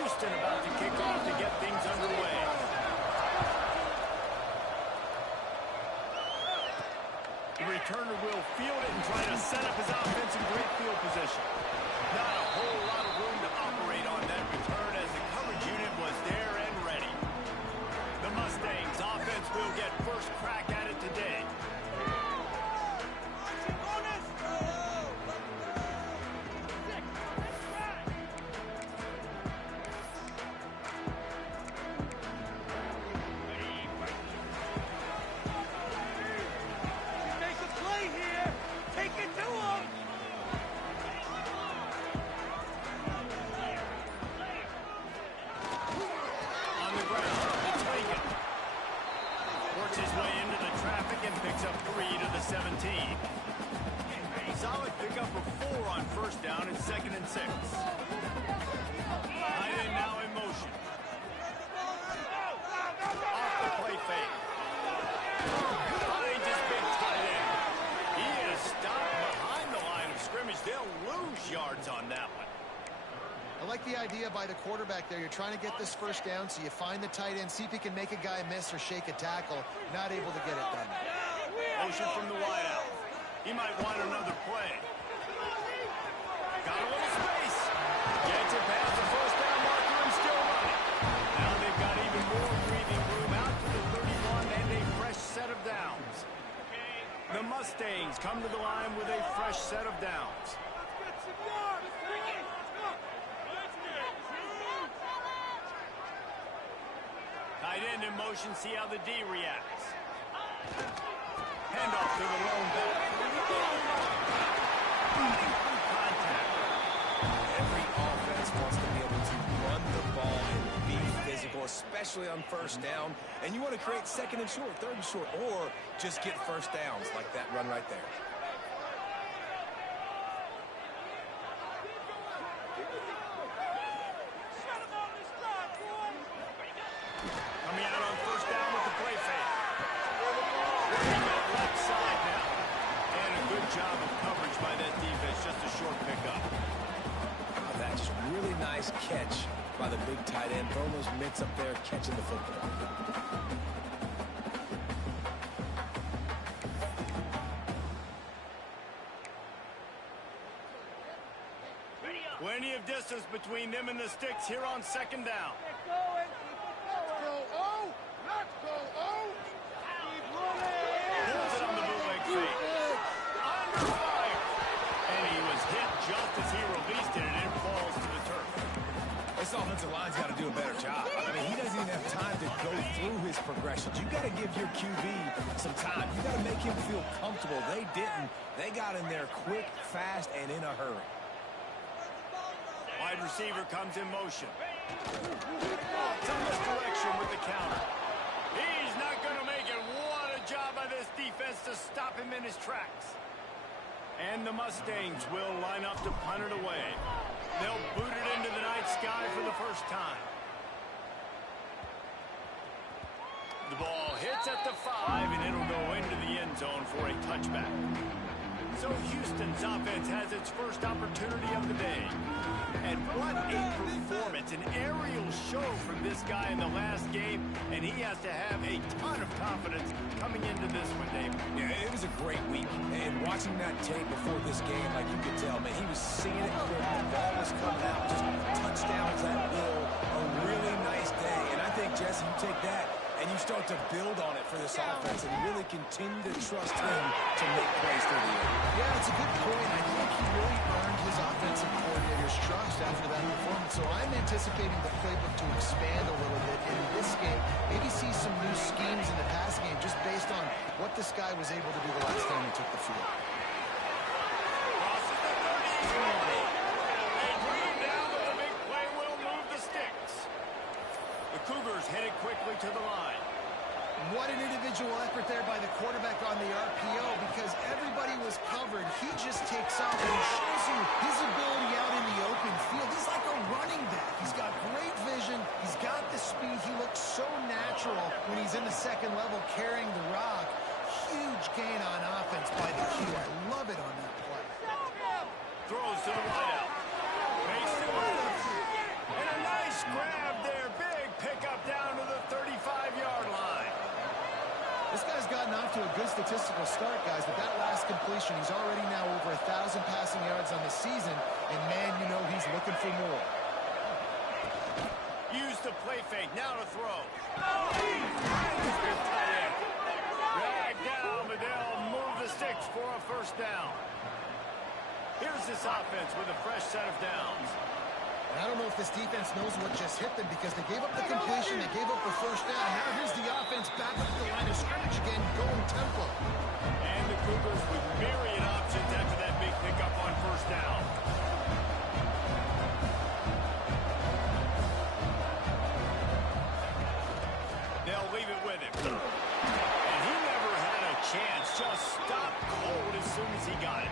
Houston about to kick off to get things underway. The returner will field it and try to set up his offense in great field position. Not a whole lot of room to operate on that return as the coverage unit was there and ready. The Mustangs offense will get first crack at it today. Picks up 3 to the 17. Solid pickup of 4 on first down and 2nd and 6. Tight end now in motion. Off the play fake. Finds his big tight end. He is stopped behind the line of scrimmage. They'll lose yards on that one. I like the idea by the quarterback there. You're trying to get this first down, so you find the tight end, see if he can make a guy miss or shake a tackle. Not able to get it done. Motion from the wideout. He might want another play. Got a little space. Gets it past the first down marker and still running. Now they've got even more breathing room out to the 31 and a fresh set of downs. The Mustangs come to the line with a fresh set of downs. Tight end in motion, see how the D reacts. Handoff to the lone back. Contact. Every offense wants to be able to run the ball and be physical, especially on first down. And you want to create 2nd and short, 3rd and short, or just get first downs like that run right there. Coming out on first down with the play fake. Working that left side now. And a good job of coverage by that defense. Just a short pickup. Oh, that's just really nice catch by the big tight end. Throwing those mitts up there, catching the football. Plenty of distance between them and the sticks here on 2nd down. Pulls it on the bootleg fake. Under fire. And he was hit just as he released it, and it falls to the turf. This offensive line's got to do a better job. I mean, he doesn't even have time to go through his progressions. You got to give your QB some time. You got to make him feel comfortable. They didn't. They got in there quick, fast, and in a hurry. Wide receiver comes in motion. Some misdirection with the counter. He's not going to make it. What a job by this defense to stop him in his tracks. And the Mustangs will line up to punt it away. They'll boot it into the night sky for the first time. The ball hits at the 5, and it'll go into the end zone for a touchback. So Houston's offense has its first opportunity of the day. And what a performance, an aerial show from this guy in the last game, and he has to have a ton of confidence coming into this one, Dave. Yeah, it was a great week. And watching that tape before this game, like you could tell, man, he was seeing it clear. The ball was coming out, just touchdowns at will. A really nice day. And I think, Jesse, you take that and you start to build on it for this offense and really continue to trust him to make plays through the air. Yeah, it's a good point. I think he really earned his offensive coordinator's trust after that performance. So I'm anticipating the playbook to expand a little bit in this game. Maybe see some new schemes in the passing game just based on what this guy was able to do the last time he took the field. Crosses the 30. They bring him down, but the big play will move the sticks. The Cougars headed quickly to the line. What an individual effort there by the quarterback on the RPO, because everybody was covered. He just takes off and shows you his ability out in the open field. He's like a running back. He's got great vision. He's got the speed. He looks so natural when he's in the second level carrying the rock. Huge gain on offense by the Q. I love it on that play. Throws to the wideout. Makes the move. And a nice off to a good statistical start, guys, but that last completion, he's already now over 1,000 passing yards on the season, and man, you know he's looking for more. Use the play fake, now to throw. Drag down, but they'll move the sticks for a first down. Here's this offense with a fresh set of downs. And I don't know if this defense knows what just hit them because they gave up the completion, they gave up the first down. Now here's the offense back up the line of scrimmage again, going tempo. And the Cougars with myriad options after that big pickup on first down. They'll leave it with him. And he never had a chance, just stopped cold as soon as he got it.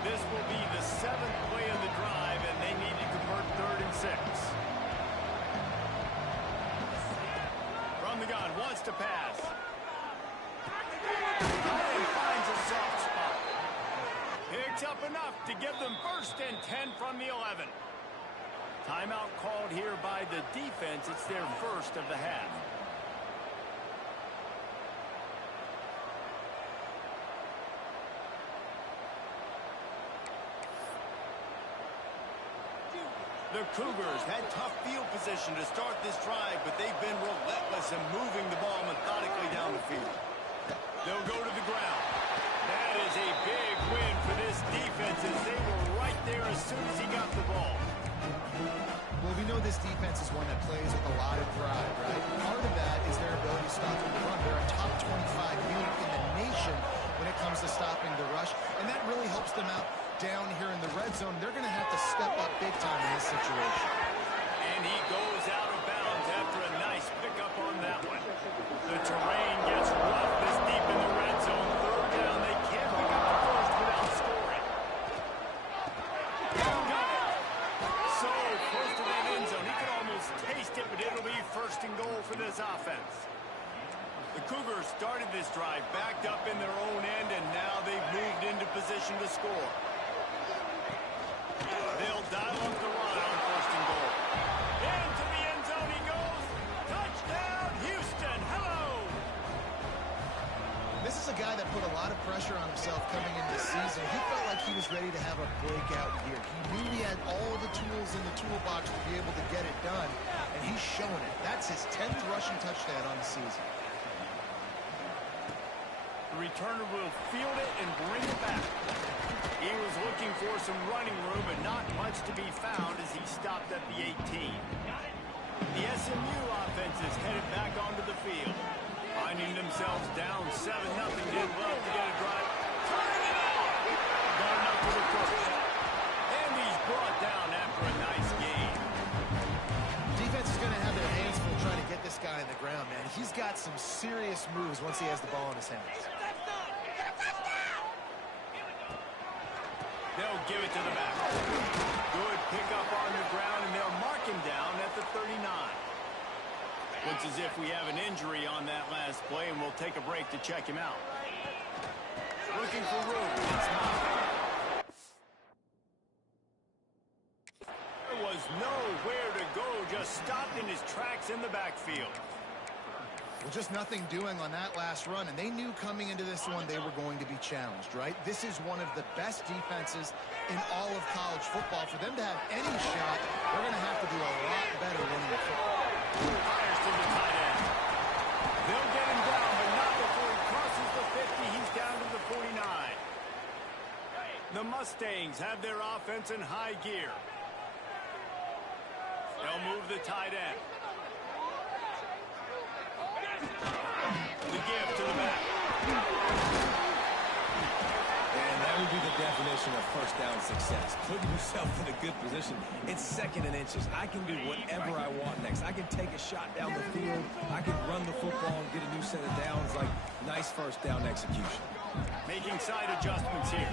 This will be the 7th play of the drive, and they need to convert 3rd and 6. From the gun, wants to pass. And finds a soft spot. Picks up enough to give them 1st and 10 from the 11. Timeout called here by the defense. It's their first of the half. The Cougars had tough field position to start this drive, but they've been relentless in moving the ball methodically down the field. They'll go to the ground. That is a big win for this defense as they were right there as soon as he got the ball. Well, we know this defense is one that plays with a lot of drive, right? Part of that is their ability to stop the run. They're a top 25 unit in the nation when it comes to stopping the rush, and that really helps them out down here in the red zone. They're going to have to step up big time in this situation. And he goes out of bounds after a nice pickup on that one. The terrain gets rough this deep in the red zone. 3rd down, they can't pick up the first without scoring. Got it. So close to that end zone. He could almost taste it, but it'll be 1st and goal for this offense. The Cougars started this drive backed up in their own end, and now they've moved into position to score. They'll dial up the run on 1st and goal. Into the end zone he goes. Touchdown, Houston. Hello. This is a guy that put a lot of pressure on himself coming into the season. He felt like he was ready to have a breakout year. He knew he had all the tools in the toolbox to be able to get it done, and he's shown it. That's his 10th rushing touchdown on the season. The returner will field it and bring it back. He was looking for some running room, but not much to be found as he stopped at the 18. The SMU offense is headed back onto the field. Finding themselves down 7-0, did well to get a drive. Turn it out! Got enough for the first. And he's brought down after a nice game. Defense is going to have their hands full trying to get this guy on the ground, man. He's got some serious moves once he has the ball in his hands. They'll give it to the back. Good pickup on the ground, and they'll mark him down at the 39. Looks as if we have an injury on that last play, and we'll take a break to check him out. Looking for room. It's not. There was nowhere to go, just stopped in his tracks in the backfield. Well, just nothing doing on that last run, and they knew coming into this one they were going to be challenged, right? This is one of the best defenses in all of college football. For them to have any shot, they're going to have to do a lot better running the football. Fires to the tight end. They'll get him down, but not before he crosses the 50. He's down to the 49. The Mustangs have their offense in high gear. They'll move the tight end. The give to the back. And that would be the definition of first down success. Put yourself in a good position. It's 2nd and inches. I can do whatever I want next. I can take a shot down the field. I can run the football and get a new set of downs. Like, nice first down execution. Making side adjustments here.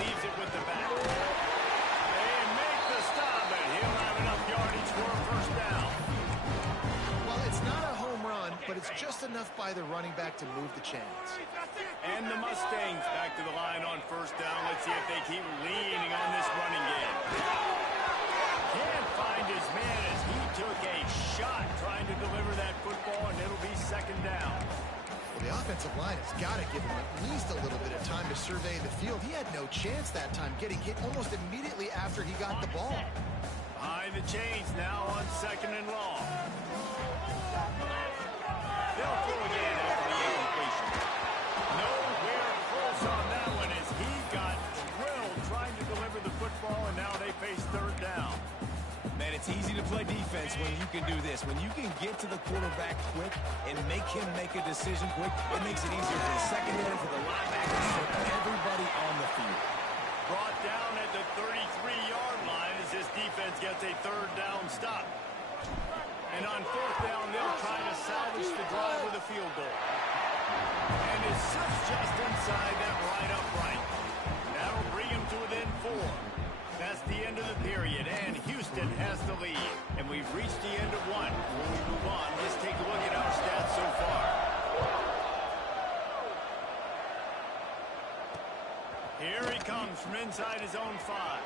Leaves it with the back. They make the stop, and he'll have enough yardage for a first down. It's not a home run, but it's just enough by the running back to move the chains. And the Mustangs back to the line on first down. Let's see if they keep leaning on this running game. Can't find his man as he took a shot trying to deliver that football, and it'll offensive line has got to give him at least a little bit of time to survey the field. He had no chance that time, getting hit almost immediately after he got the ball. Behind the chains now on 2nd and long. They'll throw again after the incompletion. Nowhere close on that one as he got drilled trying to deliver the football, and now they face 3rd down. Man, it's easy to play defense when you can do this. When you can get to the quarterback quick and make him make a decision quick, it makes it easier for the secondary, for the linebackers, for everybody on the field. Brought down at the 33-yard line as this defense gets a 3rd down stop. And on 4th down, they'll try to salvage the drive with a field goal. And it sits just inside that right upright. That'll bring him to within 4. That's the end of the period, and Houston has the lead. And we've reached the end of 1. Before we move on, let's take a look at our stats so far. Here he comes from inside his own 5.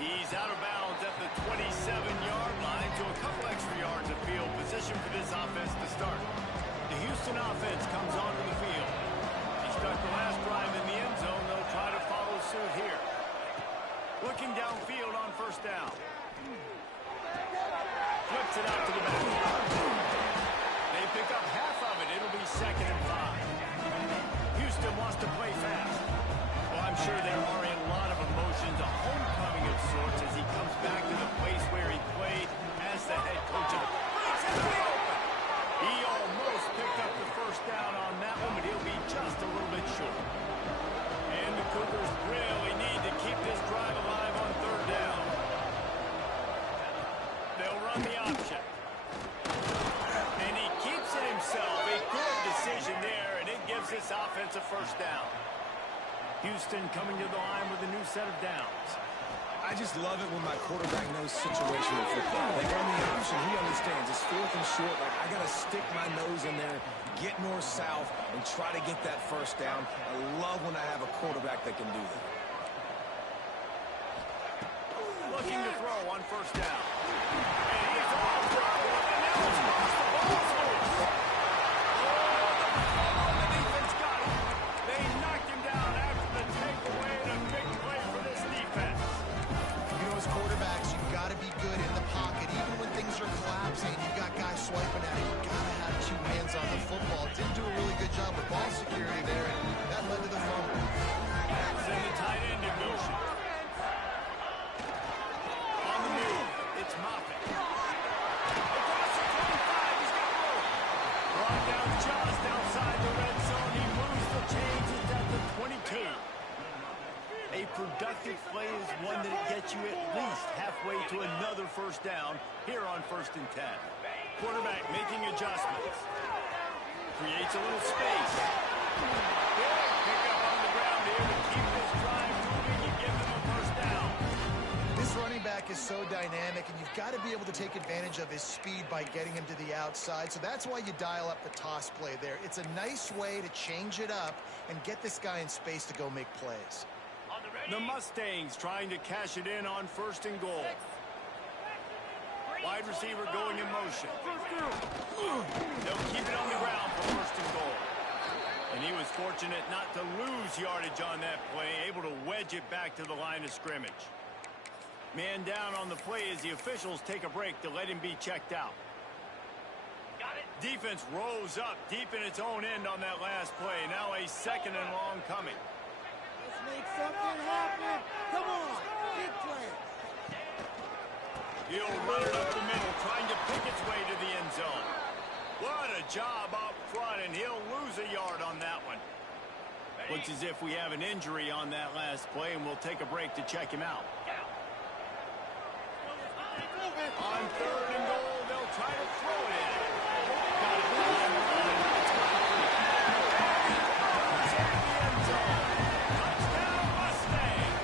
He's out of bounds at the 27-yard line, so a couple extra yards of field position for this offense to start. The Houston offense comes onto the field. He stuck the last drive in the end zone. They'll try to follow suit here. Looking downfield on 1st down. Flips it out to the back. They pick up half of it. It'll be 2nd and 5. Houston wants to play fast. Well, I'm sure there are a lot of emotions, a homecoming of sorts as he comes back to the place where he played as the head coach. He almost picked up the 1st down on that one, but he'll be just a little bit short. And the Cougars really need to keep this drive alive on 3rd down. They'll run the option. And he keeps it himself. A good decision there, and it gives this offense a 1st down. Houston coming to the line with a new set of downs. I just love it when my quarterback knows situational football. They run the option. He understands. It's 4th and short. Like, I got to stick my nose in there, get north-south, and try to get that 1st down. I love when I have a quarterback that can do that. Looking to throw on 1st down. And he's off for a one, and now it's across the ball. The defense got him. They knocked him down after the takeaway, and a big play for this defense. You know, as quarterbacks, you've got to be good in the pocket. Even when things are collapsing, you've got guys swiping at it. You've got to have 2 hands on the football. Didn't do a really good job with ball security there, and that led to the fumble. Send the tight end in motion. On the move, it's Moffitt. Across the 25, he's got room. Brought down just outside the red zone. He moves the chains. It's at the 22. A productive play is one that gets you at least halfway to another 1st down here on 1st and 10. Quarterback making adjustments. Creates a little space. Big pickup on the ground here to keep this drive moving and give them a 1st down. This running back is so dynamic, and you've got to be able to take advantage of his speed by getting him to the outside. So that's why you dial up the toss play there. It's a nice way to change it up and get this guy in space to go make plays. The Mustangs trying to cash it in on 1st and goal. Wide receiver going in motion. They'll keep it on the ground for 1st and goal. And he was fortunate not to lose yardage on that play, able to wedge it back to the line of scrimmage. Man down on the play as the officials take a break to let him be checked out. Defense rose up deep in its own end on that last play. Now a 2nd and long coming. Make something happen. Come on. Big play. He'll run it up the middle, trying to pick its way to the end zone. What a job up front, and he'll lose a yard on that one. Looks as if we have an injury on that last play, and we'll take a break to check him out. On 3rd and goal, they'll try to throw it in. Got it down the line. It's in the end zone. Touchdown, Mustang.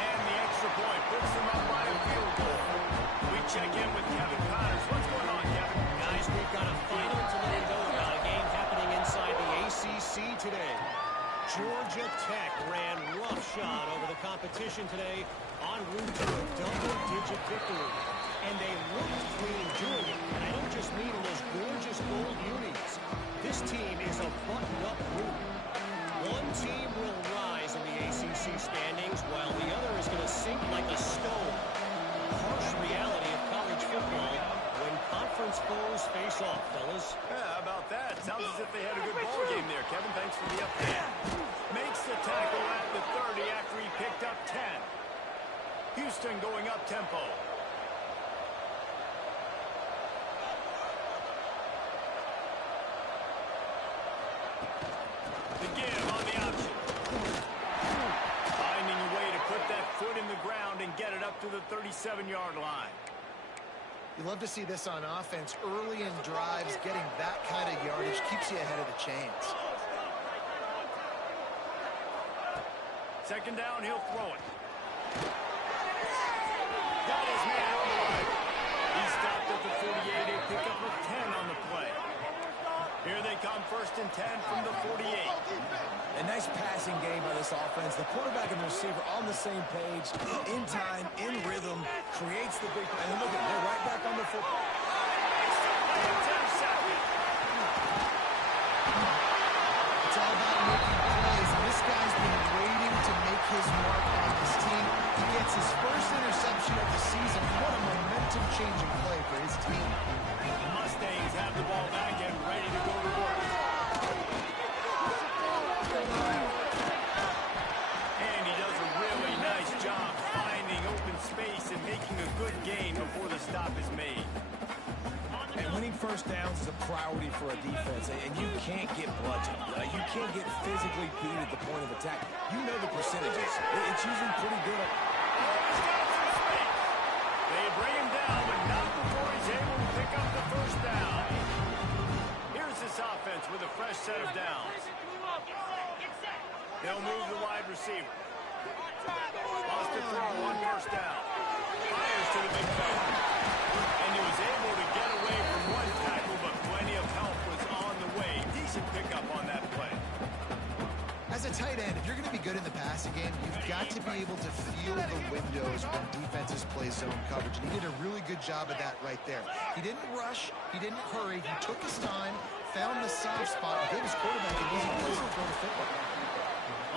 And the extra point puts them up by a field goal. We check in with Kevin Connors. What's going on, Kevin? Guys, we've got a final to let you know about a game happening inside the ACC today. Georgia Tech ran roughshod over the competition today en route to a double-digit victory. and they looked clean doing it. And I don't just mean in those gorgeous gold unis. This team is a buttoned-up group. One team will rise in the ACC standings, while the other is going to sink like a stone. Harsh reality of college football when conference foes face off, fellas. Yeah, how about that? Sounds as if they had a good ball game there, Kevin. Thanks for the update. Makes the tackle at the 30 after he picked up 10. Houston going up tempo. The give on the option. Finding a way to put that foot in the ground and get it up to the 37-yard line. You love to see this on offense. Early in drives, getting that kind of yardage keeps you ahead of the chains. Second down, he'll throw it. Got his man out wide. He stopped at the 48. They pick up a 10 on the play. Here they come, 1st and 10 from the 48. A nice passing game by this offense. The quarterback and the receiver on the same page, in time, in rhythm, creates the big play. And look at it, they're right back on the football. It's all about making plays, and this guy's been waiting to make his mark on this team. He gets his first interception of the season. What a momentum-changing play for his team. The Mustangs have the ball back and ready to go to work. And he does a really nice job finding open space and making a good gain before the stop is made. And winning first downs is a priority for a defense, and you can't get bludgeoned. You can't get physically beat at the point of attack. You know the percentages. It's usually pretty good. They bring him down, but not before he's able to pick up the first down. Here's this offense with a fresh set of downs. They'll move the wide receiver. Lost a throw on 1st down. Fires to the big play. And he was able to get away from one tackle, but plenty of help was on the way. Decent pickup on that play. As a tight end, if you're going to be good in the passing game, you've got to be able to feel the windows when defenses play zone coverage. And he did a really good job of that right there. He didn't rush. He didn't hurry. He took his time, found the soft spot, and gave his quarterback an easy place to throw the football.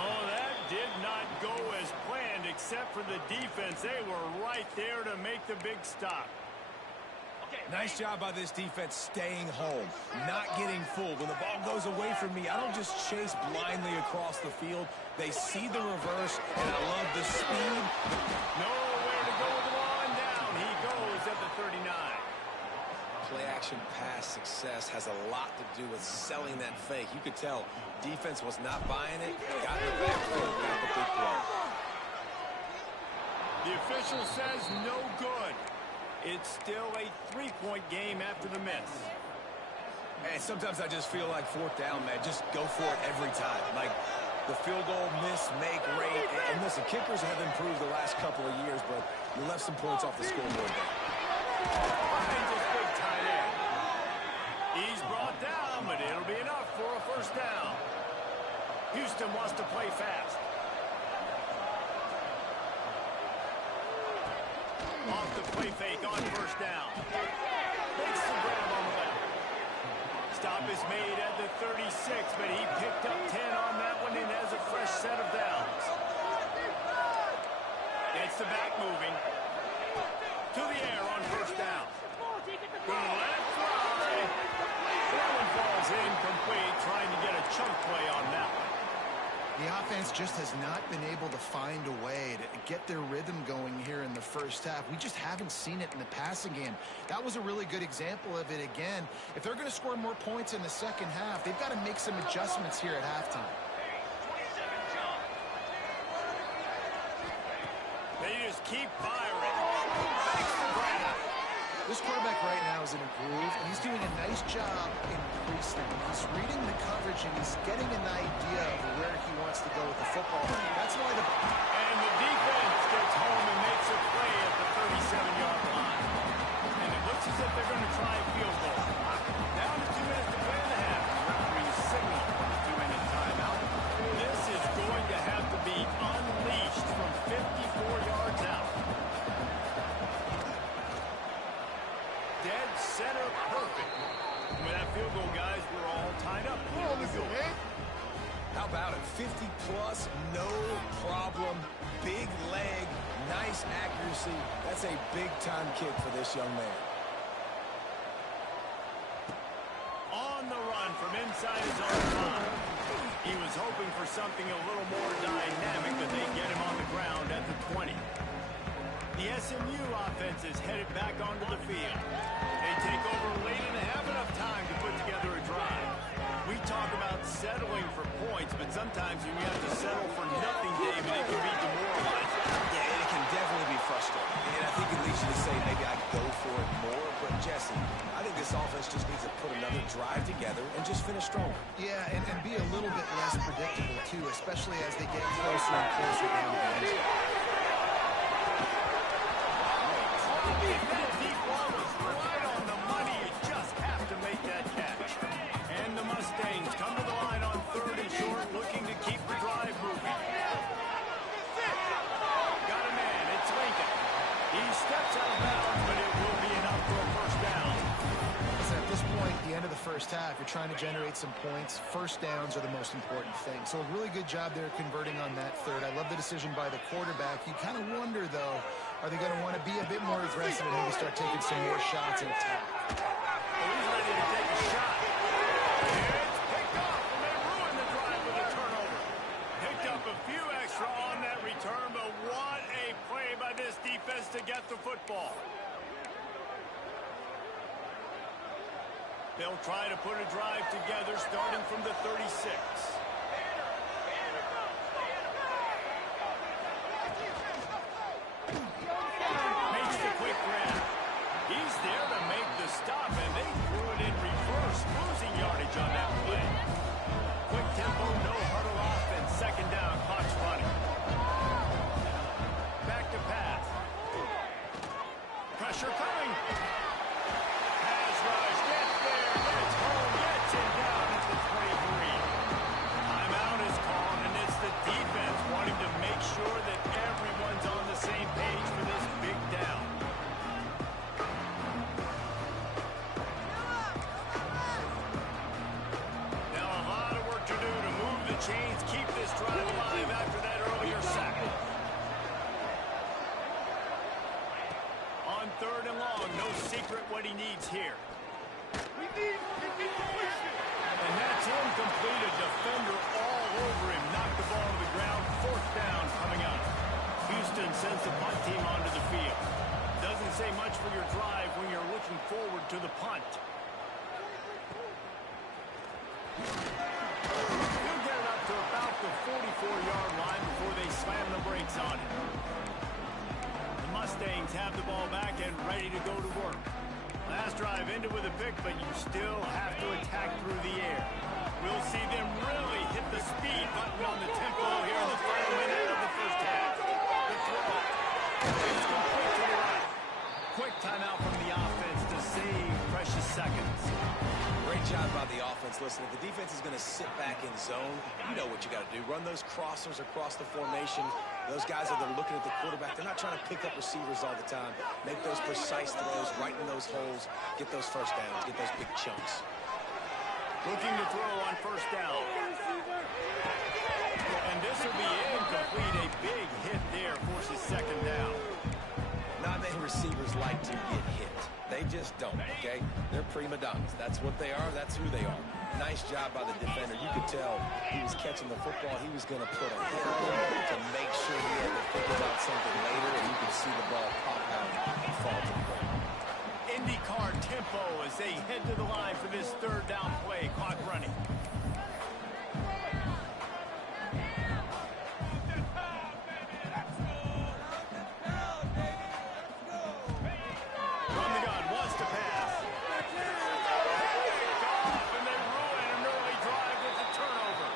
Oh, that did not go as planned, except for the defense. They were right there to make the big stop. Nice job by this defense staying home, not getting fooled. When the ball goes away from me, I don't just chase blindly across the field. They see the reverse, and I love the speed. Nowhere to go with the ball, and down he goes at the 39. Play-action pass success has a lot to do with selling that fake. You could tell defense was not buying it. Got in the backfield, got the big play. The official says no good. It's still a 3-point game after the miss. And sometimes I just feel like 4th down, man. Just go for it every time. Like the field goal miss, make rate. And listen, kickers have improved the last couple of years, but you left some points off the scoreboard there. Finds his big tight end. He's brought down, but it'll be enough for a 1st down. Houston wants to play fast. Off the play fake on 1st down. Makes the grab on the left. Stop is made at the 36, but he picked up 10 on that one and has a fresh set of downs. Gets the back moving. To the air on 1st down. Gonna let it fly. That one falls incomplete, trying to get a chunk play on that one. The offense just has not been able to find a way to get their rhythm going here in the first half. We just haven't seen it in the passing game. That was a really good example of it again. If they're going to score more points in the second half, they've got to make some adjustments here at halftime. They just keep firing. Makes the grab. This quarterback right now is in a groove, and he's doing a nice job in pre-snap. He's reading the coverage, and he's getting an idea of where he wants to go with the football. That's why And the defense gets home and makes a play at the 37-yard line. And it looks as if they're going to try a field goal. Down to 2 minutes to play in the half. Referee signal for the 2-minute timeout. This is going to have to be unleashed from 54 yards out. see, that's a big-time kick for this young man. On the run from inside his own 5. He was hoping for something a little more dynamic, but they get him on the ground at the 20. The SMU offense is headed back onto the field. They take over late and have enough time to put together a drive. We talk about settling for points, but sometimes when you have to settle for nothing, David, it can be demoralizing. Yeah, it can definitely be frustrating. And I think it leads you to say maybe I could go for it more. But, Jesse, I think this offense just needs to put another drive together and just finish stronger. Yeah, and be a little bit less predictable, too, especially as they get closer and closer down the end zone. That deep ball was right on the money. You just have to make that catch. And the Mustangs come to the line on 3rd and short, looking to keep the drive moving. Got a man. It's Lincoln. He steps out of bounds, but it will be enough for a first down. So at this point, the end of the first half, you're trying to generate some points. First downs are the most important thing. So a really good job there converting on that 3rd. I love the decision by the quarterback. You kind of wonder, though, are they going to want to be a bit more aggressive and maybe start taking some more shots and attack? Oh, he's ready to take a shot. It's picked up, and they ruin the drive with a turnover. Picked up a few extra on that return, but what a play by this defense to get the football. They'll try to put a drive together starting from the 36. Makes the quick grab. He's there to make the stop, and they threw it in reverse, losing yardage on that play. Quick tempo, no huddle offense, 2nd down, clock's running. Back to pass. Pressure coming. Pass rush, gets there, gets home, gets him down at the 23. Timeout is called, and it's the defense wanting to make sure that everyone's on the same page for this big down. Now a lot of work to do to move the chains, keep this drive alive after that earlier sack. On 3rd and long, no secret what he needs here. And that's incomplete. A defender all over him. Knocked the ball to the ground. 4th down coming up. Houston sends the punt team onto the field. Doesn't say much for your drive when you're looking forward to the punt. He'll get it up to about the 44-yard line before they slam the brakes on it. The Mustangs have the ball back and ready to go to work. Last drive ended with a pick, but you still have to attack through the air. We'll see them really hit the speed button on the tempo here in the final minute of the first half. The throw. It's complete to the right. Quick timeout from the offense to save precious seconds. Great job by the offense. Listen, if the defense is going to sit back in zone, you know what you got to do. Run those crossers across the formation. Those guys are there looking at the quarterback. They're not trying to pick up receivers all the time. Make those precise throws, right in those holes, get those first downs, get those big chunks. Looking to throw on 1st down. And this will be incomplete. A big hit there forces 2nd down. Not many receivers like to get hit. They just don't, okay? They're prima donnas. That's what they are. That's who they are. Nice job by the defender. You could tell he was catching the football. He was going to put a hit on him to make sure he had to think about something later, and you could see the ball pop out and fall to the ground. IndyCar tempo as they head to the line for this 3rd down play. Clock running. From the gun, wants to pass. Off, and they ruin an early drive with the turnover.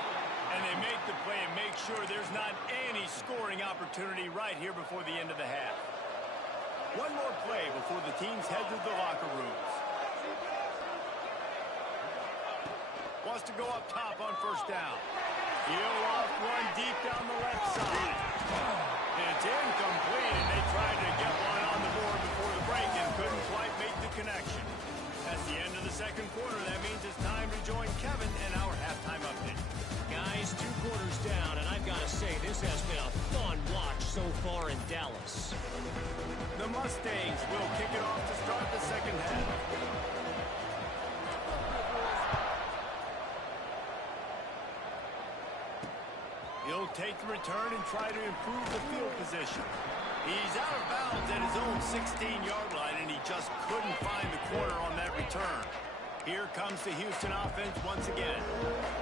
And they make the play and make sure there's not any scoring opportunity right here before the end of the half. One more play before the teams head to the locker rooms. Wants to go up top on 1st down. He'll off one deep down the left side. It's incomplete, and they tried to get one on the board before the break and couldn't quite make the connection. That's the end of the 2nd quarter. That means it's time to join Kevin and our halftime update. Guys, 2 quarters down, and I've got to say, this has been a fun watch so far in Dallas. Mustangs will kick it off to start the second half. He'll take the return and try to improve the field position. He's out of bounds at his own 16-yard line, and he just couldn't find the corner on that return. Here comes the Houston offense once again.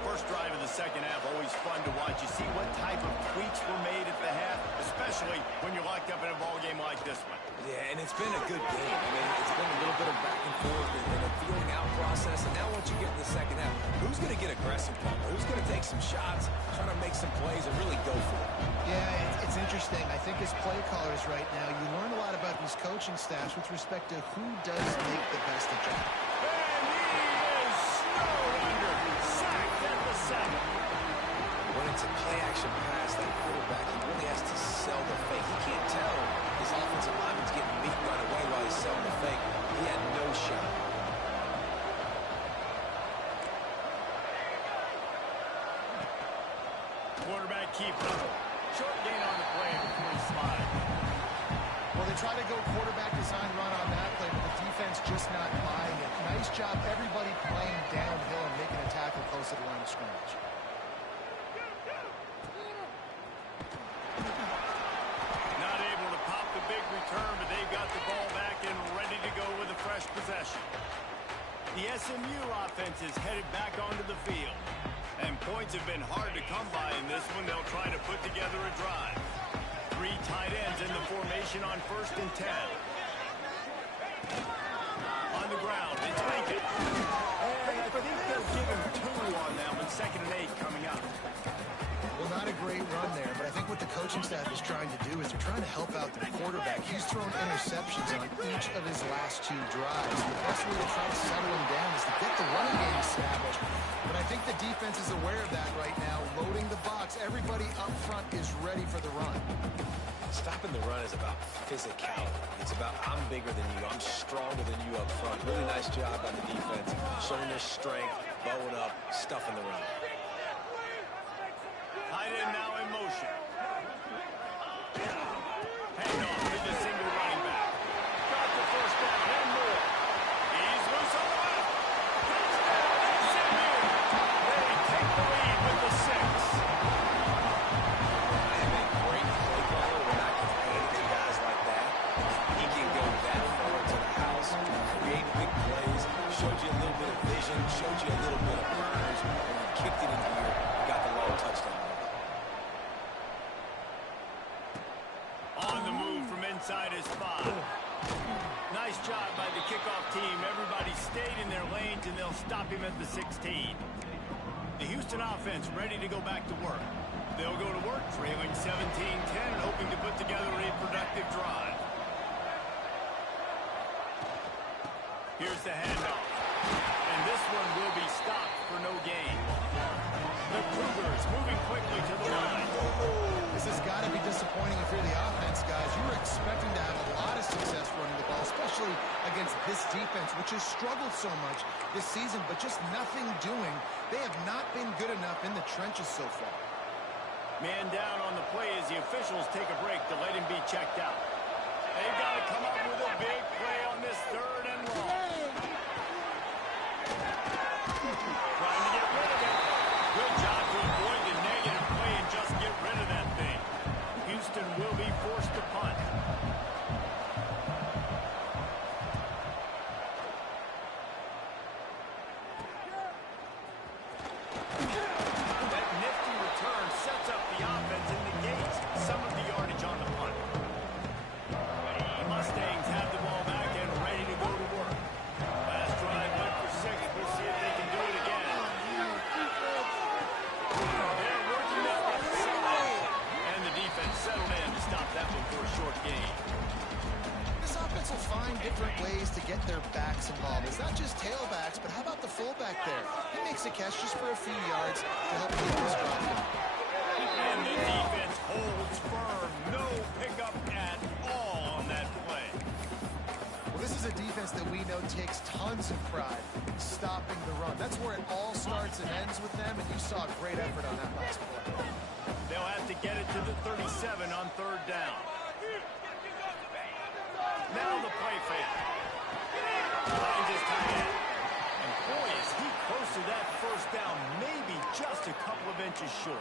First drive of the second half, always fun to watch. You see what type of tweaks were made at the half, especially when you're locked up in a ball game like this one. Yeah, and it's been a good game. I mean, it's been a little bit of back and forth and a feeling out process. And now once you get in the second half, who's going to get aggressive, Palmer? Who's going to take some shots, try to make some plays, and really go for it? Yeah, it's interesting. I think as play callers right now, you learn a lot about these coaching staffs with respect to who does make the best adjustment. When it's a play-action pass, that quarterback, he really has to sell the fake. He can't tell his offensive lineman's getting beat right away while he's selling the fake. He had no shot. Quarterback keeps up. Short gain on the play before he slides. Well, they try to go quarterback design run on that play, but the defense just not buying it. Nice job, everybody playing downhill and making a tackle close to the line of scrimmage. Not able to pop the big return, but they've got the ball back and ready to go with a fresh possession. The SMU offense is headed back onto the field. And points have been hard to come by in this one. They'll try to put together a drive. 3 tight ends in the formation on 1st and 10. On the ground, it's Lincoln. And I think they'll give him 2 on that one. 2nd and 8 coming up. Well, not a great run there, but I think what the coaching staff is trying to do is they're trying to help out their quarterback. He's thrown interceptions on each of his last 2 drives. The best way to try to settle him down is to get the running game established. But I think the defense is aware of that right now, loading the box. Everybody up front is ready for the run. Stopping the run is about physicality. It's about I'm bigger than you, I'm stronger than you up front. Really nice job by the defense, showing their strength, bowing up, stuffing the run. Tight end now in motion. Handoff to the single running back. Got the first down and more. He's loose on the left. Touchdown, SMU. They take the lead with the 6. I am a great play caller when I can hand it to guys like that. He can go that far to the house, create big plays, showed you a little bit of vision, showed you a little bit of burners, and you kicked it in here, got the long touchdown. On the move from inside his 5. Nice job by the kickoff team. Everybody stayed in their lanes, and they'll stop him at the 16. The Houston offense ready to go back to work. They'll go to work trailing 17-10 and hoping to put together a productive drive. Here's the handoff. And this one will be stopped for no gain. The Cougars moving quickly to the line. This has got to be disappointing if you're the offense, guys. You were expecting to have a lot of success running the ball, especially against this defense, which has struggled so much this season, but just nothing doing. They have not been good enough in the trenches so far. Man down on the play as the officials take a break to let him be checked out. They've got to come up with a big play on this 3rd and long. Trying to get rid of it. Good job to avoid the negative play and just get rid of that thing. Houston will be forced to punt. That nifty return sets up the offense and negates some of the yardage on the punt. The Mustangs have the ball back and ready to go to work. Last drive went for 6. We'll see if they can do it again. They're working that left side. And the defense settled in to stop that one for a short gain. This offense will find different ways to get their backs involved. It's not just tailbacks, but how about the fullback there? He makes a catch just for a few yards to help keep this drive going. And the defense holds firm. No pickup at all on that play. Well, this is a defense that we know takes tons of pride in stopping the run. That's where it all starts and ends with them, and you saw a great effort on that last play. They'll have to get it to the 37 on 3rd down. close to that first down, maybe just a couple of inches short.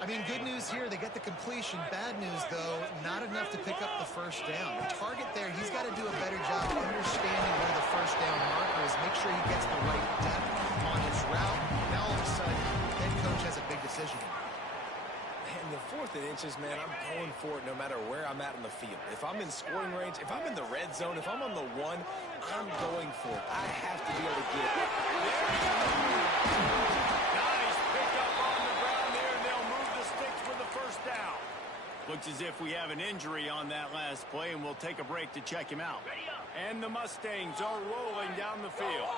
I mean, good news here, they get the completion. Bad news, though, not enough to pick up the first down. The target there, he's got to do a better job understanding where the first down marker is, make sure he gets the right depth on his route. Now, all of a sudden, head coach has a big decision. And the 4th and inches, man, I'm going for it no matter where I'm at in the field. If I'm in scoring range, if I'm in the red zone, if I'm on the 1, I'm going for it. I have to be able to get it. Nice pick up on the ground there, and they'll move the sticks for the first down. Looks as if we have an injury on that last play, and we'll take a break to check him out. And the Mustangs are rolling down the field.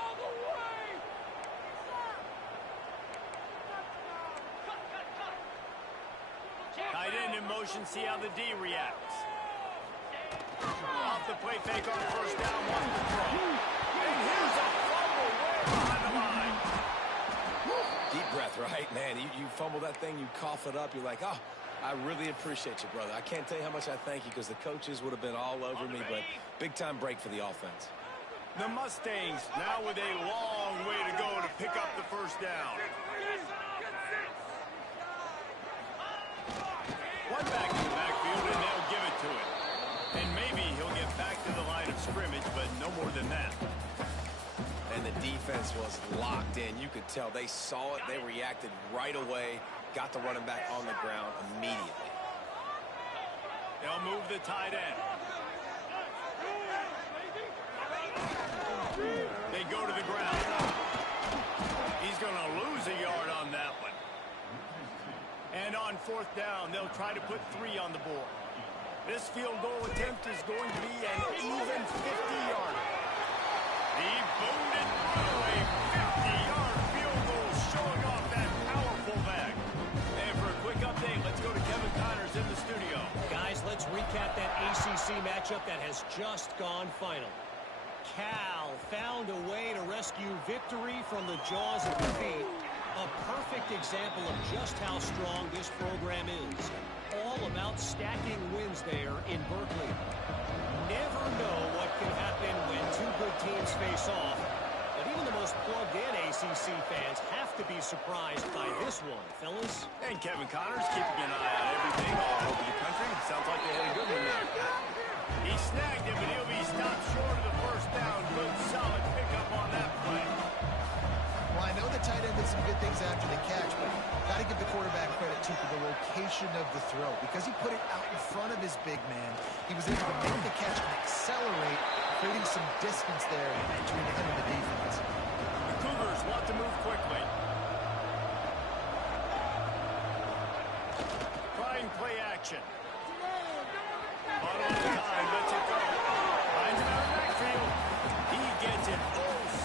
Tight end in motion, see how the D reacts. Off the play fake on first down, one to throw. And here's a fumble way behind the line. Deep breath, right? Man, you fumble that thing, you cough it up, you're like, oh, I really appreciate you, brother. I can't tell you how much I thank you because the coaches would have been all over me, but big-time break for the offense. The Mustangs now with a long way to go to pick up the first down. One back in the backfield, and they'll give it to him. And maybe he'll get back to the line of scrimmage, but no more than that. And the defense was locked in. You could tell they saw it. They reacted right away. Got the running back on the ground immediately. They'll move the tight end. They go to the ground. He's going to lose a yard on that one. And on 4th down, they'll try to put 3 on the board. This field goal attempt is going to be an even 50-yarder. He boomed it away. 50-yard field goal showing off that powerful bag. And for a quick update, let's go to Kevin Connors in the studio. Guys, let's recap that ACC matchup that has just gone final. Cal found a way to rescue victory from the jaws of defeat. A perfect example of just how strong this program is. All about stacking wins there in Berkeley. Never know what can happen when 2 good teams face off. But even the most plugged-in ACC fans have to be surprised by this one, fellas. And Kevin Connors keeping an eye on everything all over the country. Sounds like they had a good one there. He snagged him, but he'll be stopped short of the first down. Good, solid pickup on that play. Well, I know the tight end did some good things after the catch, but got to give the quarterback credit, too, for the location of the throw. Because he put it out in front of his big man, he was able to make the catch and accelerate, creating some distance there between him and the defense. The Cougars want to move quickly. Trying play action. Ball on the time, lets it go. Finds him out of the backfield. He gets it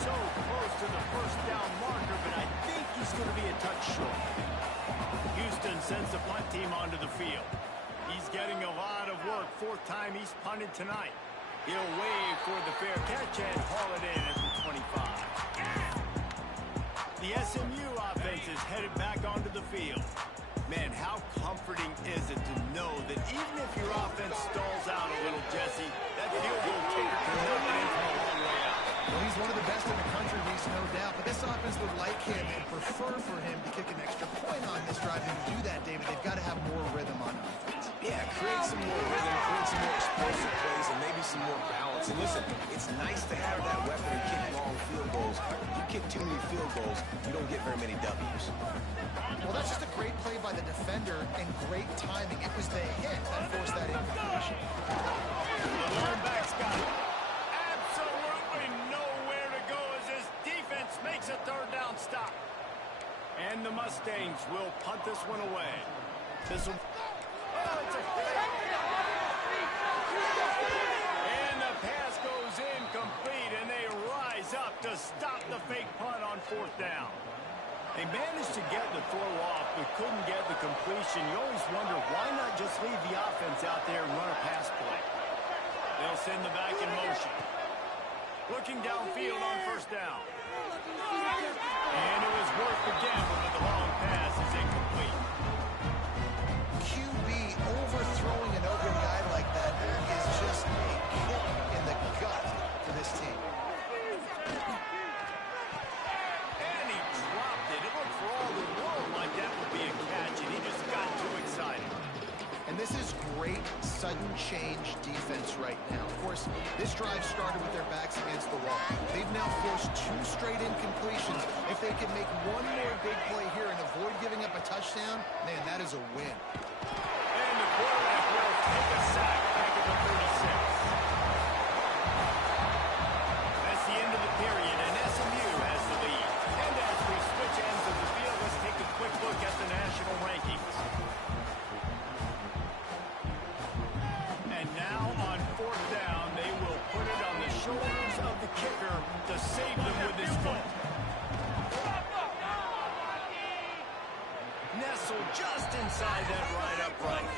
so close to the first down marker, but I think he's going to be a touch short. Houston sends the punt team onto the field. He's getting a lot of work. 4th time he's punted tonight. He'll wave for the fair catch and haul it in at the 25. The SMU offense is headed back onto the field. Man, how comforting is it to know that even if your offense stalls out a little, Jesse, that field goal kicker can knock it in from a long way out. Well, he's one of the best in the country, Reese, no doubt. But this offense would like him and prefer for him to kick an extra point on this drive. And to do that, David, they've got to have more rhythm on offense. Yeah, create some more rhythm, create some more explosive plays, and maybe some more balance. And listen, it's nice to have that weapon and kick long field goals. You kick too many field goals, you don't get very many W's. Well, that's just a great play by the defender and great timing. It was the hit that forced that incompletion. The lone back's got absolutely nowhere to go as his defense makes a 3rd down stop. And the Mustangs will punt this one away. This one. And the pass goes incomplete, and they rise up to stop the fake punt on 4th down. They managed to get the throw off, but couldn't get the completion. You always wonder, why not just leave the offense out there and run a pass play? They'll send the back in motion. Looking downfield on 1st down. And it was worth the gamble, but the long pass is incomplete. QB overthrowing an open guy like that is just a kick in the gut for this team. unchanged defense right now. Of course, this drive started with their backs against the wall. They've now forced 2 straight incompletions. If they can make one more big play here and avoid giving up a touchdown, man, that is a win. And the quarterback will take a sack back at the 36. That's the end of the period, and SMU has the lead. And as we switch ends of the field, let's take a quick look at the national rankings. And now on 4th down, they will put it on the shoulders of the kicker to save them with his foot. Nestled just inside that right upright.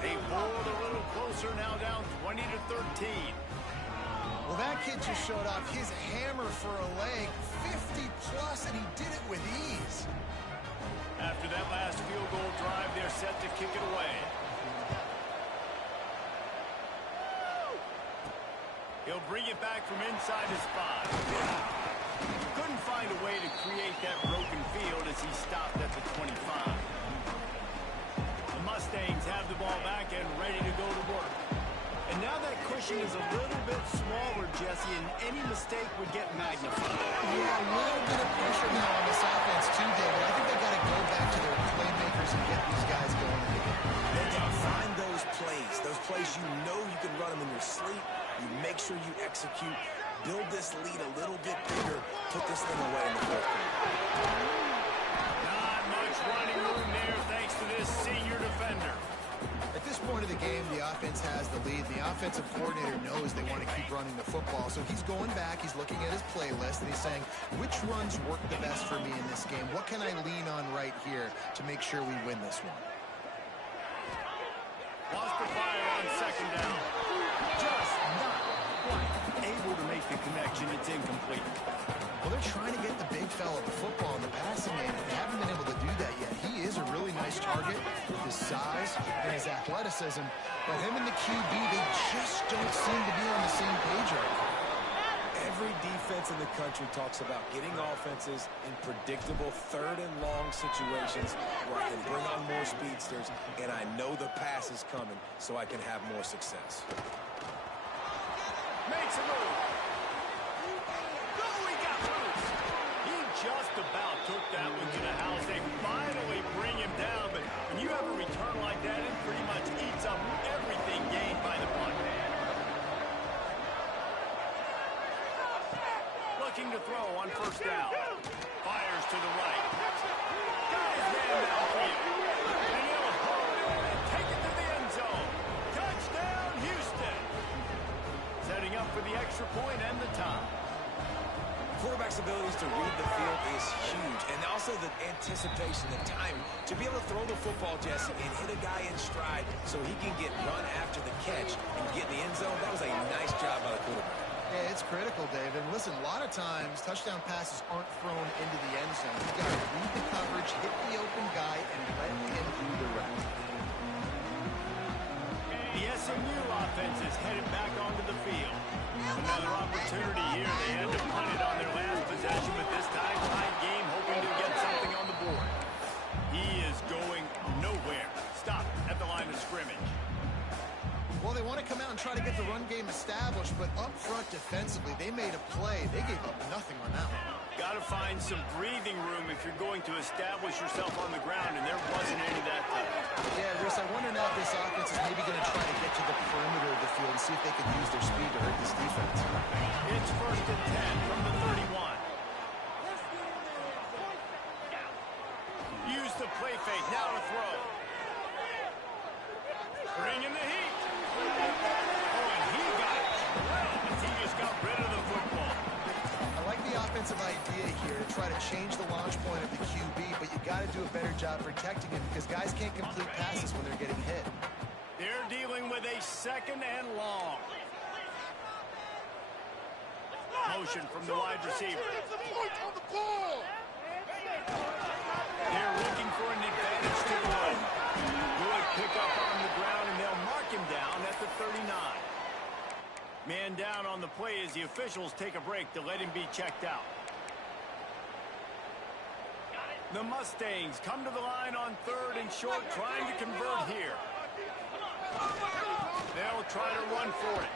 They pulled a little closer, now down 20-13. Well, that kid just showed off his hammer for a leg, 50-plus, and he did it with ease. After that last field goal drive, they're set to kick it away. He'll bring it back from inside his 5. Couldn't find a way to create that broken field as he stopped at the 25. The Mustangs have the ball back and ready to go to work. And now that cushion is a little bit smaller, Jesse, and any mistake would get magnified. Yeah, a little bit of pressure now on this offense too, David. I think they got to go back to their playmakers and get these guys going in the game. They can find those plays you know you can run them in your sleep. You make sure you execute, build this lead a little bit bigger, put this thing away in the 4th quarter. Not much running room there thanks to this senior defender. At this point of the game, the offense has the lead. The offensive coordinator knows they want to keep running the football, so he's going back, he's looking at his playlist, and he's saying, which runs work the best for me in this game? What can I lean on right here to make sure we win this one? Lost the fire on 2nd down. Just not quite able to make the connection. It's incomplete. Well, they're trying to get the big fella the football in the passing game, and they haven't been able to do that yet. He is a really nice target with his size and his athleticism, but him and the QB, they just don't seem to be on the same page right now. Every defense in the country talks about getting offenses in predictable 3rd and long situations where I can bring on more speedsters, and I know the pass is coming, so I can have more success. Makes a move. Oh, he got loose. He just about took that one to the house. They finally bring him down, but when you have a return like that, it pretty much eats up everything gained by the punt. Looking to throw on 1st down. Fires to the right. Got his man downfield. And he'll hold it and take it to the end zone. Touchdown, Houston. Setting up for the extra point and the tie. Quarterback's abilities to read the field is huge, and also the anticipation, the time to be able to throw the football, Jesse, and hit a guy in stride so he can get run after the catch and get in the end zone. That was a nice job by the quarterback. Yeah, it's critical, David. Listen, a lot of times, touchdown passes aren't thrown into the end zone. You've got to read the coverage, hit the open guy, and let him do the rest. The SMU offense is headed back onto the field. Another opportunity here. They had to punt it on their last possession, but this time tied game, hoping to get something on the board. He is going nowhere. Stop at the line of scrimmage. Well, they want to come out and try to get the run game established, but up front defensively, they made a play. They gave up nothing on that one. Got to find some breathing room if you're going to establish yourself on the ground, and there wasn't any that time. Yeah, Riss, I wonder now if this offense is maybe going to try to get to the perimeter of the field and see if they can use their speed to hurt this defense. It's 1st and 10 from the 31. Use the play fake, now to throw. Bring in the heat. Oh, and he got it. As he just got rid of the football. I like the offensive idea here to try to change the launch point of the QB, but you got to do a better job protecting him because guys can't complete passes when they're getting hit. They're dealing with a 2nd and long. Motion from the wide receiver. They're looking for an advantage to the line. Good pick up on the ground, and they'll mark him down at the 39. Man down on the play as the officials take a break to let him be checked out. The Mustangs come to the line on 3rd and short, trying to convert here. They'll they'll try to run for it.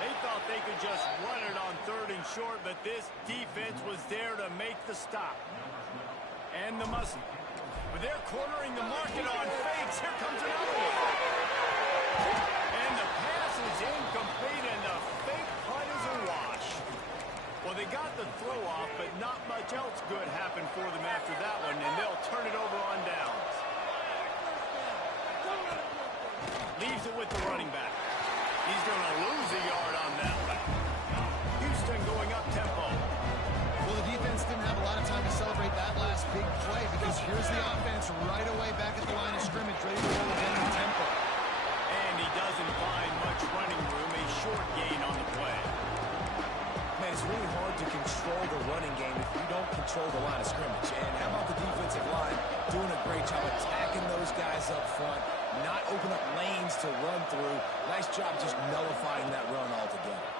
They thought they could just run it on 3rd and short, but this defense was there to make the stop. And the must. But they're cornering the market on fakes. Here comes another one. And the pass is incomplete, and the fake punt is a wash. Well, they got the throw off, but not much else good happened for them after that one, and they'll turn it over on downs. Leaves it with the running back. He's going to lose a yard on that one. Houston going up tempo. Well, the defense didn't have a lot of time to celebrate that last big play because here's the offense right away back at the line of scrimmage, ready to roll again in tempo. And he doesn't find much running room, a short gain on the play. Man, it's really hard to control the running game if you don't control the line of scrimmage. And how about the defensive line doing a great job attacking those guys up front, not open up lanes to run through. Nice job just nullifying that run altogether.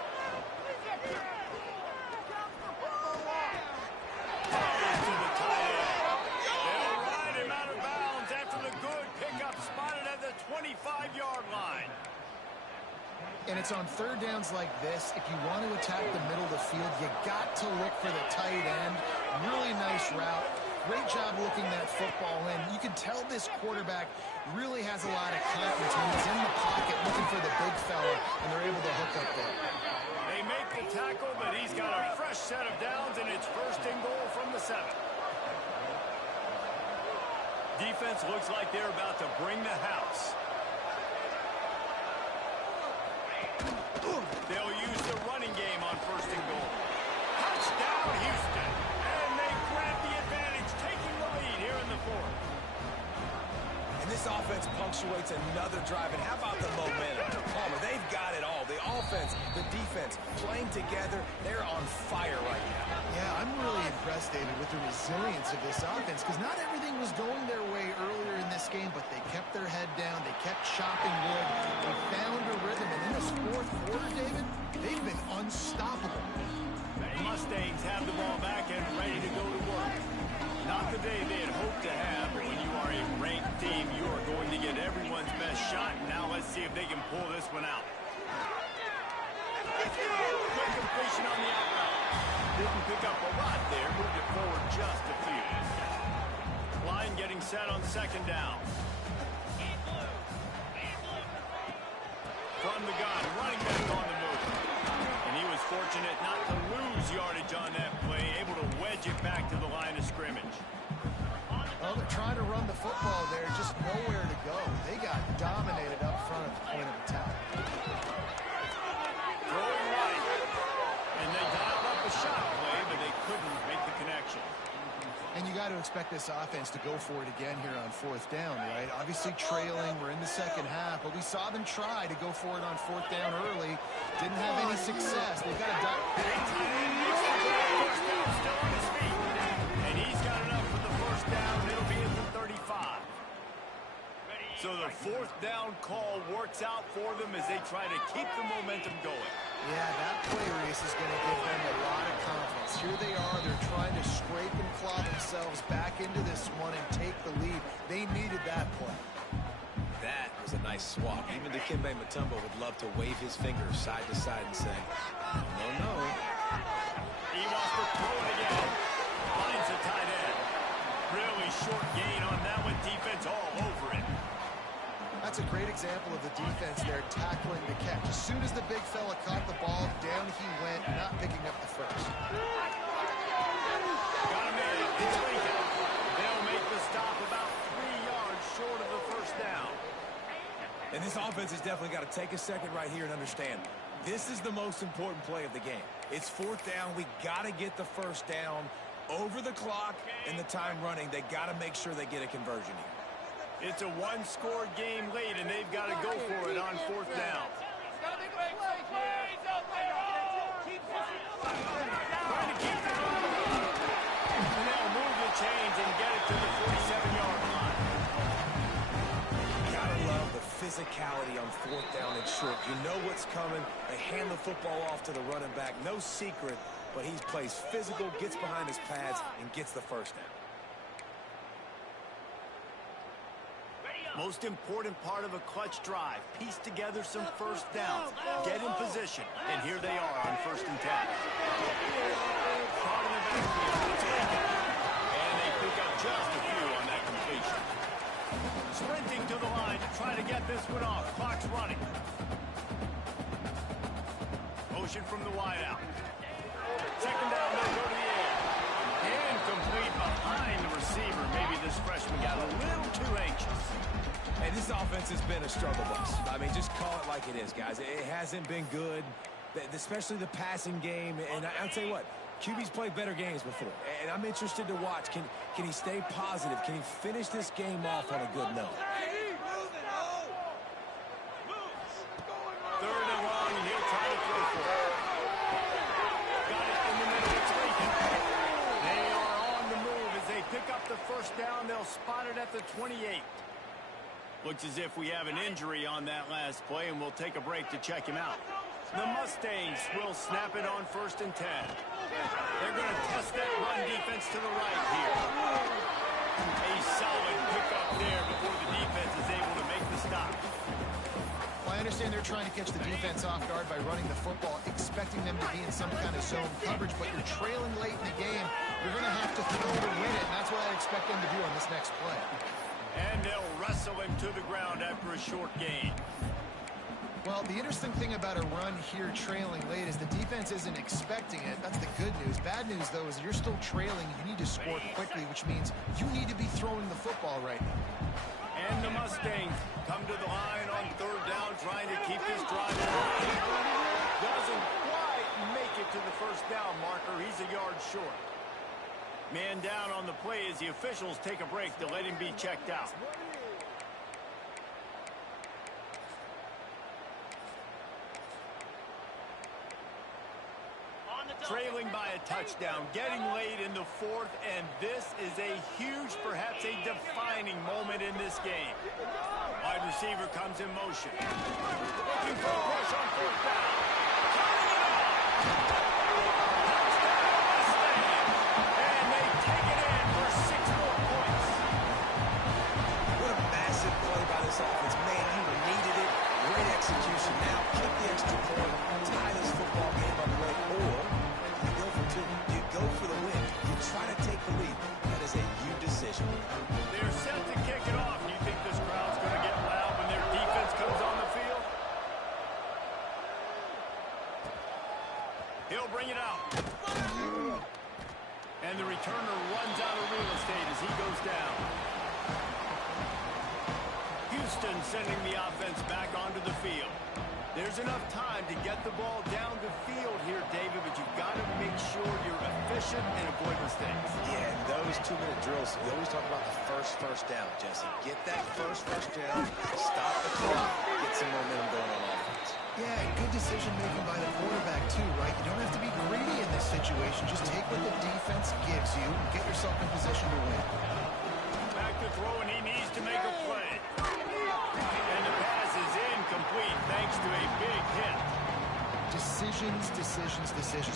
To the tight end. They'll ride him out of bounds after the good pickup spotted at the 25-yard line. And it's on 3rd downs like this. If you want to attack the middle of the field, you got to look for the tight end. Really nice route. Great job looking that football in. You can tell this quarterback really has a lot of confidence when he's in the pocket looking for the big fella, and they're able to hook up there. They make the tackle, but he's got a fresh set of downs, and it's 1st and goal from the 7. Defense looks like they're about to bring the house. They'll use the running game on 1st and goal. Touchdown, Houston. And they grab the advantage, taking the lead here in the 4th. And this offense punctuates another drive. And how about the momentum? Palmer, they've got it all. The offense, the defense, playing together. They're on fire right now. Yeah, I'm really impressed, David, with the resilience of this offense because not everything was going their way earlier in this game, but they kept their head down. They kept chopping wood. They found a rhythm. And in this 4th quarter, David, they've been unstoppable. The Mustangs have the ball back and ready to go to work. Not the day they had hoped to have, but when you are a ranked team, you are going to get everyone's best shot. Now let's see if they can pull this one out. Quick completion on the out route. Didn't pick up a lot there, moved it forward just a few. Line getting set on 2nd down. From the gun, running back on the move. And he was fortunate not to lose yardage on that play, able to wedge it back to the line of scrimmage. Well, they're trying to run the football there, just nowhere to go. They got dominated up front at the point of attack. Throwing right. And they dialed up a shot play, but they couldn't make the connection. And you got to expect this offense to go for it again here on 4th down, right? Obviously trailing. We're in the 2nd half, but we saw them try to go for it on 4th down early. Didn't have any success. They've got to Still on his feet. And he's got enough for the 1st down. It'll be at the 35. So the 4th down call works out for them as they try to keep the momentum going. Yeah, that play, Reese, is going to give them a lot of confidence. Here they are. They're trying to scrape and claw themselves back into this one and take the lead. They needed that play. That was a nice swap. Even Dikembe Mutombo would love to wave his fingers side to side and say, no, no. He wants to throw it again. Finds the tight end. Really short gain on that one. Defense all over it. That's a great example of the defense there tackling the catch. As soon as the big fella caught the ball, down he went, not picking up the first. Got him in. It's Lincoln. They'll make the stop about 3 yards short of the 1st down. And this offense has definitely got to take a second right here and understand, this is the most important play of the game. It's 4th down. We got to get the 1st down over the clock and the time running. They got to make sure they get a conversion here. It's a 1-score game late, and they've got to go for it on 4th down. Trying to keep the run. And they'll move the chains and get it to the 47-yard line. Gotta love the physicality on 4th down and short. You know what's coming. They hand the football off to the running back. No secret, but he plays physical, gets behind his pads, and gets the 1st down. Ready up. Most important part of a clutch drive. Piece together some first downs. Get in position. And here they are on 1st and 10. Caught in the backfield. It's Lincoln. And they pick up just a few on that completion. Sprinting to the line to try to get this one off. Clock's running. Motion from the wideout. 2nd down, they'll go to the air. Incomplete behind the receiver. Maybe this freshman got a little too anxious. Hey, this offense has been a struggle bus. I mean, just call it like it is, guys. It hasn't been good, especially the passing game. And I'll tell you what, QB's played better games before. And I'm interested to watch. Can he stay positive? Can he finish this game off on a good note? 3rd and long, and he'll try to throw for it. Got it in the middle. It's Lincoln. They are on the move as they pick up the 1st down. They'll spot it at the 28. Looks as if we have an injury on that last play, and we'll take a break to check him out. The Mustangs will snap it on 1st and 10. They're going to test that run defense to the right here. A solid pickup there before the defense is able to make the stop. Well, I understand they're trying to catch the defense off guard by running the football, expecting them to be in some kind of zone coverage, but you're trailing late in the game. You're going to have to throw to win it, and that's what I expect them to do on this next play. And they'll wrestle him to the ground after a short gain. Well, the interesting thing about a run here trailing late is the defense isn't expecting it. That's the good news. Bad news, though, is you're still trailing. You need to score quickly, which means you need to be throwing the football right now. And the Mustangs come to the line on 3rd down, trying to keep this drive alive. Doesn't quite make it to the 1st down marker. He's a yard short. Man down on the play as the officials take a break to let him be checked out. Trailing by a touchdown, getting late in the 4th, and this is a huge, perhaps a defining moment in this game. Wide receiver comes in motion. Looking for a push on 4th down. Turning it off. Touchdown, Mustang. And they take it in for 6 more points. What a massive play by this offense. Man, you needed it. Great execution. Now, kick the extra point, tie this football game up late, or you go for 2. You go for the win. You try to take the lead. That is a you decision. They're set to kick it off. Do you think this crowd's going to get loud when their defense comes on the field? He'll bring it out. And the returner runs out of real estate as he goes down. Houston sending the offense back onto the field. There's enough time to get the ball down the field here, David, but you've got to make sure you're efficient and avoid mistakes. Yeah, and those 2-minute drills, we always talk about the first down, Jesse. Get that first down, stop the clock, get some momentum going on offense. Yeah, good decision-making by the quarterback, too, right? You don't have to be greedy in this situation. Just take what the defense gives you and get yourself in position to win. Back to throw, and he needs to make a play. And the pass is incomplete thanks to a big hit. Decisions.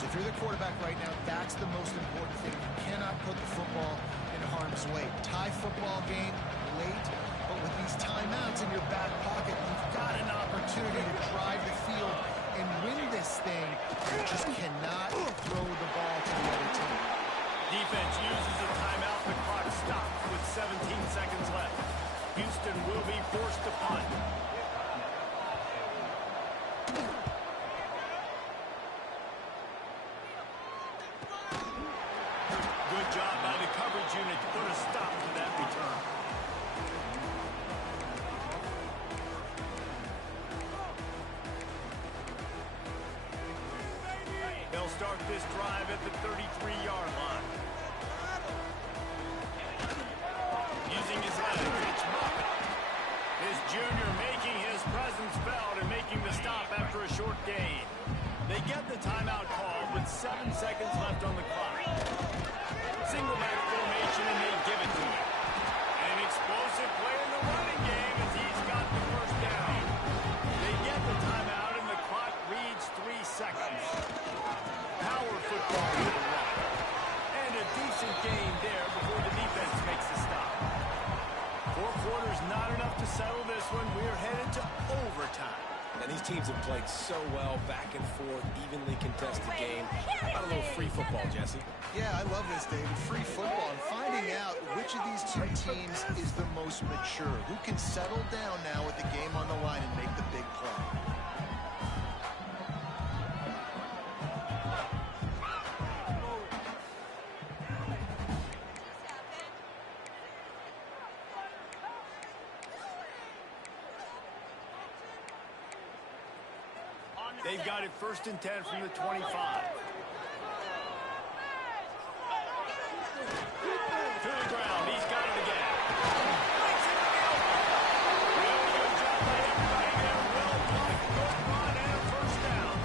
If you're the quarterback right now, that's the most important thing. You cannot put the football in harm's way. Tie football game late, but with these timeouts in your back pocket, you've got an opportunity to drive the field and win this thing. You just cannot throw the ball to the other team. Defense uses a timeout. The clock stops with 17 seconds left. Houston will be forced to punt. Good job by the coverage unit to put a stop to that return. They'll start this drive at the 33-yard line. Using his legs, it's Moffitt. This junior making his presence felt and making the stop after a short gain. They get the timeout call with 7 seconds left on the clock. Single back formation, and they give it to him. An explosive play in the running game as he's got the 1st down. They get the timeout, and the clock reads 3 seconds. Power football with a run. And a decent gain there before the defense makes the stop. 4 quarters, not enough to These teams have played so well, back and forth, evenly contested game. How about a little free football, Jesse? Yeah, I love this, David. Free football and finding out which of these two teams is the most mature. Who can settle down now with the game on the line and make the big play. They've got it 1st and 10 from the 25. To the ground. He's got it again. Really good job by everybody there. Well blocked. Good run and a 1st down.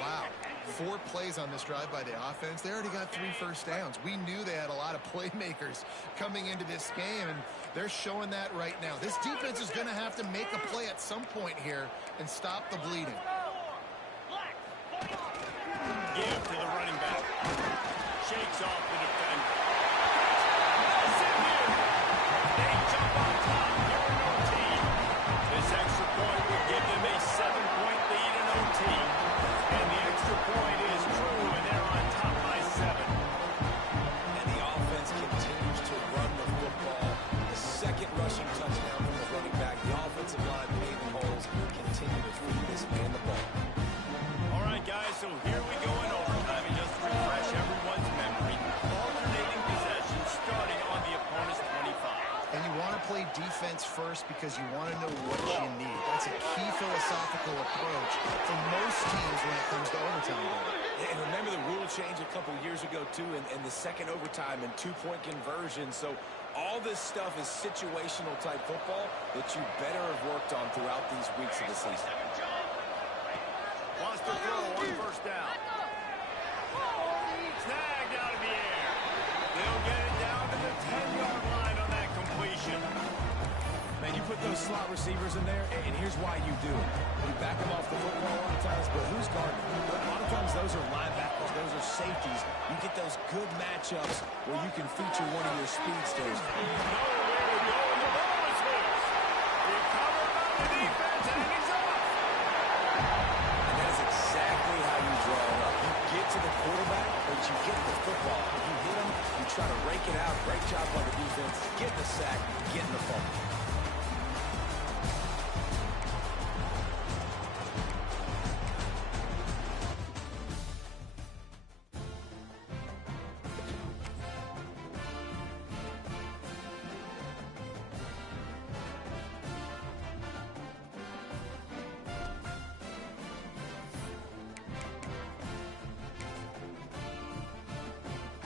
Wow. 4 plays on this drive by the offense. They already got 3 first downs. We knew they had a lot of playmakers coming into this game, and they're showing that right now. This defense is going to have to make a play at some point here and stop the bleeding. Give to the running back. Shakes off the defender. SMU. They jump on top here in OT. This extra point will give them a 7-point lead in OT. And the extra point is true, and they're on top by 7. And the offense continues to run the football. The second rushing touchdown from the running back. The offensive line paving holes continue to feed this man the ball. All right, guys, so here we go in overtime. And just to refresh everyone's memory, alternating possession starting on the opponent's 25. And you want to play defense first because you want to know what you need. That's a key philosophical approach for most teams when it comes to overtime. And remember the rule change a couple years ago, too, and the second overtime and 2-point conversion. So all this stuff is situational type football that you better have worked on throughout these weeks of the season. Wants to throw on 1st down. Snagged out of the air. They'll get it down to the 10-yard line on that completion. Man, you put those slot receivers in there, and here's why you do it. You back them off the football a lot of times, but who's guarding them? A lot of times those are linebackers, those are safeties. You get those good matchups where you can feature one of your speedsters. Nowhere to go, and the ball is loose. Recovered by the defense, and he's off. And that is exactly how you draw it up. You get to the quarterback, but you get the football. You hit him, you try to rake it out. Great job by the defense. Getting the sack, getting the fumble.